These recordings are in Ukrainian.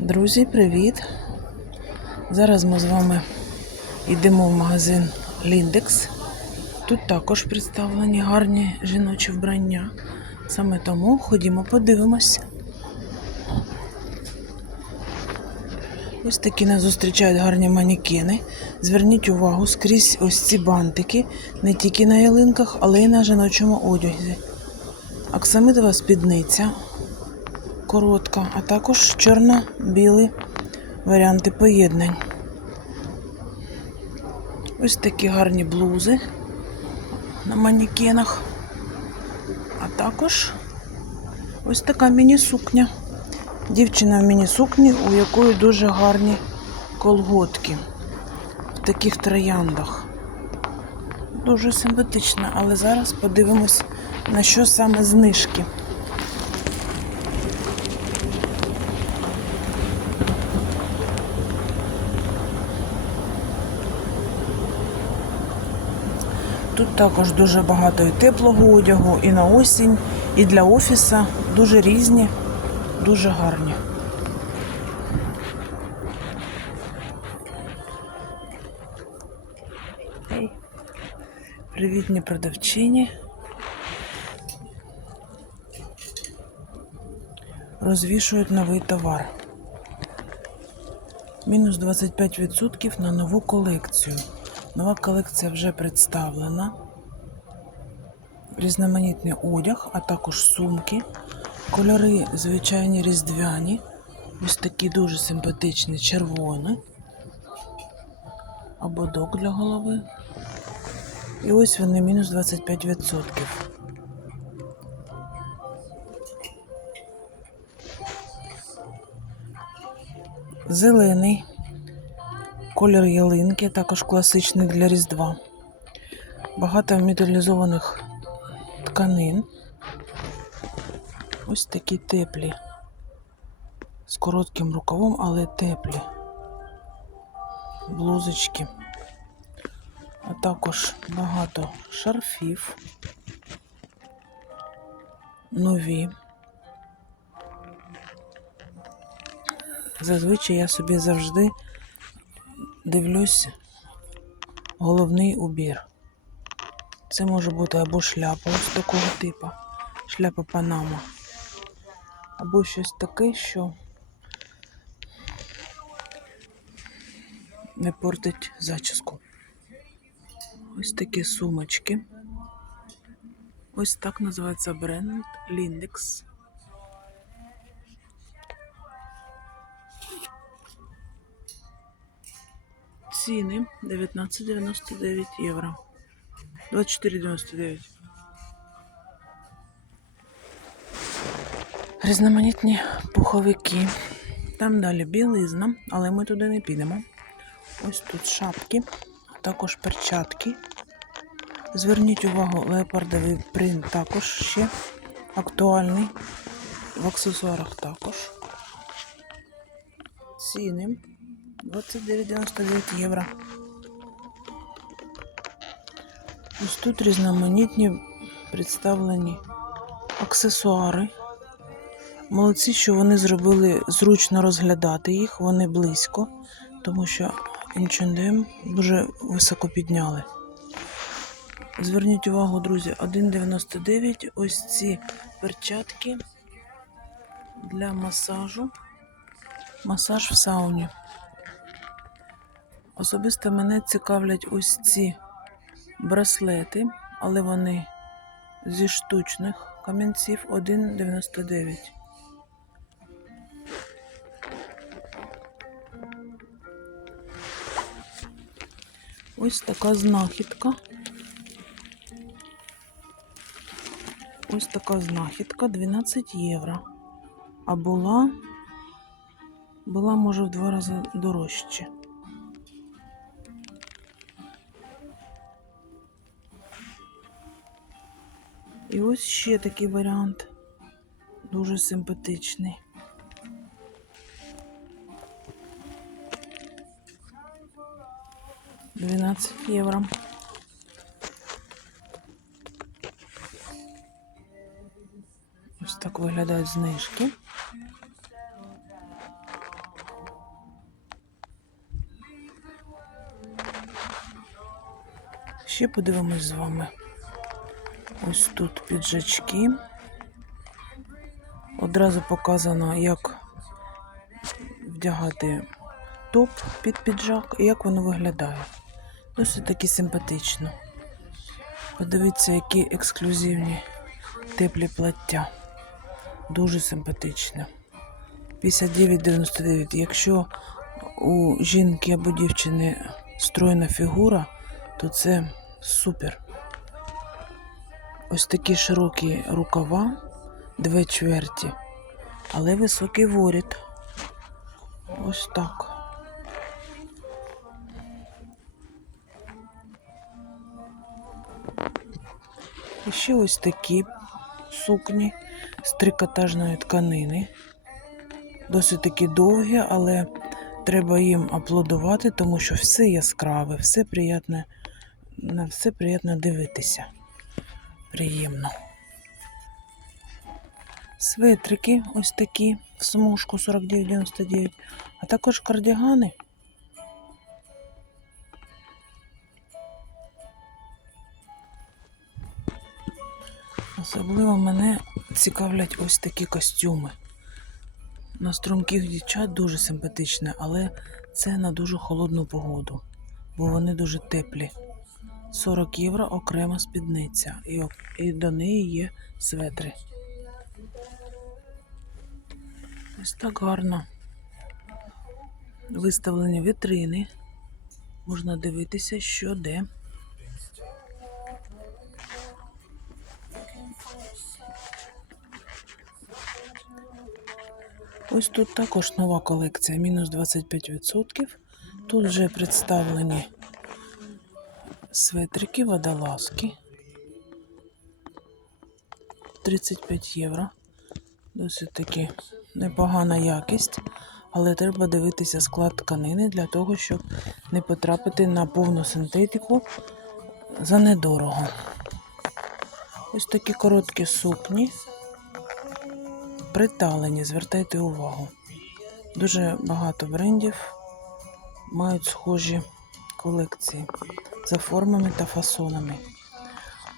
Друзі, привіт! Зараз ми з вами йдемо в магазин Lindex. Тут також представлені гарні жіночі вбрання. Саме тому ходімо подивимось. Ось такі нас зустрічають гарні манекени. Зверніть увагу, скрізь ось ці бантики, не тільки на ялинках, але й на жіночому одязі. Аксамитова спідниця коротка, а також чорно-білі варіанти поєднань. Ось такі гарні блузи на манекенах. А також ось така міні-сукня. Дівчина в міні-сукні, у якої дуже гарні колготки в таких трояндах. Дуже симпатична, але зараз подивимось, на що саме знижки. Тут також дуже багато і теплого одягу, і на осінь, і для офіса. Дуже різні, дуже гарні. Привітні продавчині. Розвішують новий товар. Мінус 25% на нову колекцію. Нова колекція вже представлена. Різноманітний одяг, а також сумки. Кольори звичайні різдвяні. Ось такі дуже симпатичні, червоні. Ободок для голови. І ось вони мінус 25%. Зелений. Колір ялинки, також класичний для Різдва. Багато металізованих тканин. Ось такі теплі. З коротким рукавом, але теплі. Блузочки. А також багато шарфів. Нові. Зазвичай я собі завжди дивлюсь головний убір. Це може бути або шляпа ось такого типу, шляпа Панама, або щось таке, що не портить зачіску. Ось такі сумочки. Ось так називається бренд Lindex. Ціни 19,99 євро. 24,99. Різноманітні пуховики. Там далі білизна, але ми туди не підемо. Ось тут шапки, також перчатки. Зверніть увагу, леопардовий принт також ще актуальний. В аксесуарах також. Ціни 29,99 євро. Ось тут різноманітні представлені аксесуари. Молодці, що вони зробили зручно розглядати їх, вони близько, тому що H&M дуже високо підняли. Зверніть увагу, друзі, 1,99 ось ці перчатки для масажу. Масаж в сауні. Особисто мене цікавлять ось ці браслети, але вони зі штучних камінців 1,99. Ось така знахідка. Ось така знахідка 12 євро. А була, була, може, в два рази дорожче. І ось ще такий варіант. Дуже симпатичний. Двенадцать євро. Ось так виглядають знижки. Ще подивимось з вами. Ось тут піджачки. Одразу показано, як вдягати топ під піджак і як воно виглядає. Досить таки симпатично. Подивіться, які ексклюзивні теплі плаття. Дуже симпатичне. 59,99. Якщо у жінки або дівчини стройна фігура, то це супер. Ось такі широкі рукава, дві чверті, але високий воріт. Ось так. І ще ось такі сукні з трикотажної тканини. Досить таки довгі, але треба їм аплодувати, тому що все яскраве, все приємне, на все приємно дивитися. Приємно. Светрики ось такі в смужку 49,99, а також кардігани. Особливо мене цікавлять ось такі костюми. На струнких дівчат дуже симпатичне, але це на дуже холодну погоду, бо вони дуже теплі. 40 євро окрема спідниця, і, і до неї є светри. Ось так гарно. Виставлені вітрини. Можна дивитися, що де. Ось тут також нова колекція, мінус 25%. Тут вже представлені светрики, водолазки. 35 євро. Досить таки непогана якість, але треба дивитися склад тканини для того, щоб не потрапити на повну синтетику за недорого. Ось такі короткі сукні. Приталені, звертайте увагу. Дуже багато брендів мають схожі колекції за формами та фасонами.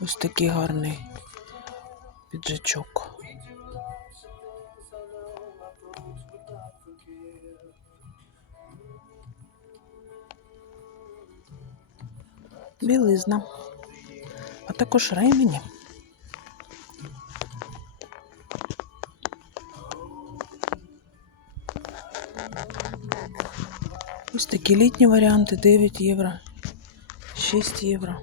Ось такий гарний піджачок. Білизна, а також ремені. Такі літні варіанти 9 євро, 6 євро.